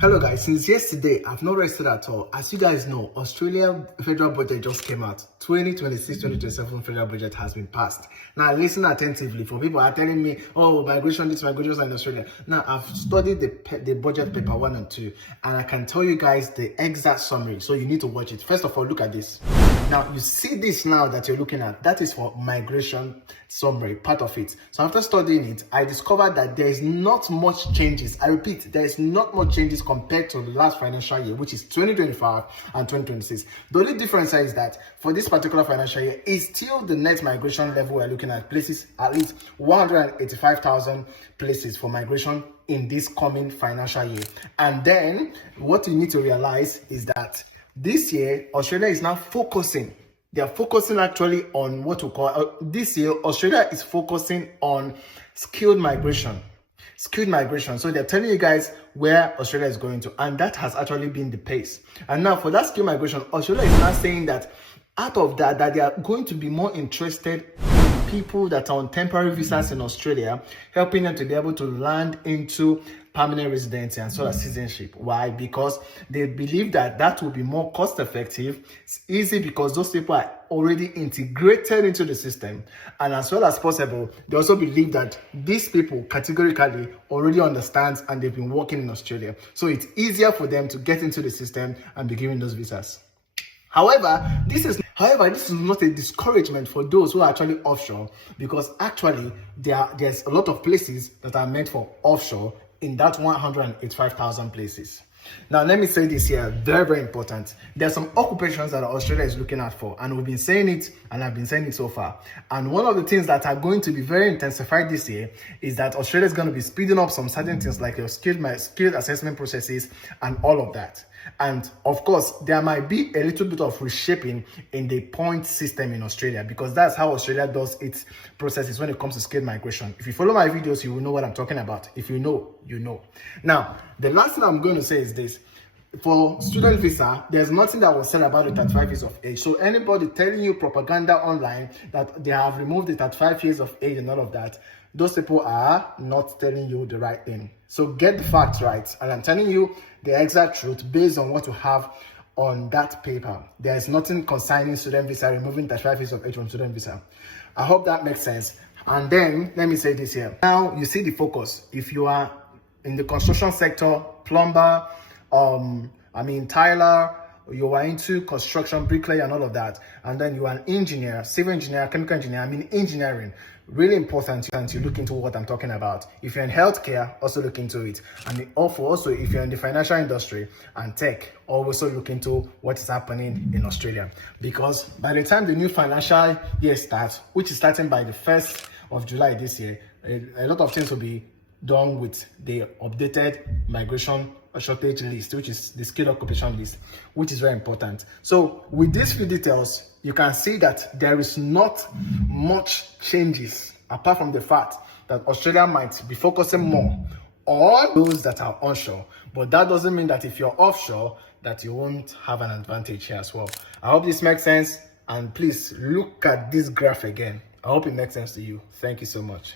Hello guys, since yesterday I've not rested at all. As you guys know, Australia federal budget just came out. 2026-2027 federal budget has been passed. Now listen attentively. For people are telling me, oh, migration this, migration in Australia. Now I've studied the budget paper 1 and 2, and I can tell you guys the exact summary. So you need to watch it. First of all, look at this. Now you see this now that you're looking at, that is for migration summary, part of it. So after studying it, I discovered that there is not much changes. I repeat, there is not much changes compared to the last financial year, which is 2025 and 2026. The only difference is that for this particular financial year is still the net migration level. We're looking at places, at least 185,000 places for migration in this coming financial year. And then what you need to realize is that this year Australia is now focusing. They are focusing actually on what we call this year Australia is focusing on skilled migration. So they're telling you guys where Australia is going to, and that has actually been the pace. And now for that skilled migration, Australia is now saying that out of that they are going to be more interested in people that are on temporary visas in Australia, helping them to be able to land into permanent residency and sort of citizenship. Why? Because they believe that will be more cost effective. It's easy because those people are already integrated into the system, and as well as possible, they also believe that these people categorically already understand and they've been working in Australia, so it's easier for them to get into the system and be given those visas. However, this is not a discouragement for those who are actually offshore, because actually there's a lot of places that are meant for offshore in that 185,000 places. Now, let me say this here, very, very important. There's some occupations that Australia is looking at for, and we've been saying it, and I've been saying it so far. And one of the things that are going to be very intensified this year is that Australia is going to be speeding up some certain things like your skilled assessment processes and all of that. And of course, there might be a little bit of reshaping in the point system in Australia, because that's how Australia does its processes when it comes to skilled migration. If you follow my videos, you will know what I'm talking about. If you know, you know. Now, the last thing I'm going to say is this. For student visa, there's nothing that was said about the 35 years of age. So anybody telling you propaganda online that they have removed the 35 years of age and all of that, those people are not telling you the right thing. So get the facts right. And I'm telling you the exact truth based on what you have on that paper. There is nothing concerning student visa, removing 35 years of age from student visa. I hope that makes sense. And then let me say this here. Now you see the focus. If you are in the construction sector, plumber, tiler, you are into construction, bricklayer and all of that, and then you are an engineer, civil engineer, chemical engineer, engineering, really important to look into what I'm talking about. If you're in healthcare, also look into it. And also if you're in the financial industry and tech, also look into what is happening in Australia, because by the time the new financial year starts, which is starting by the 1st of July this year, a lot of things will be done with the updated migration shortage list, which is the skilled occupation list, which is very important. So with these few details, you can see that there is not much changes apart from the fact that Australia might be focusing more on those that are onshore, but that doesn't mean that if you're offshore that you won't have an advantage here as well. I hope this makes sense, and please look at this graph again. I hope it makes sense to you. Thank you so much.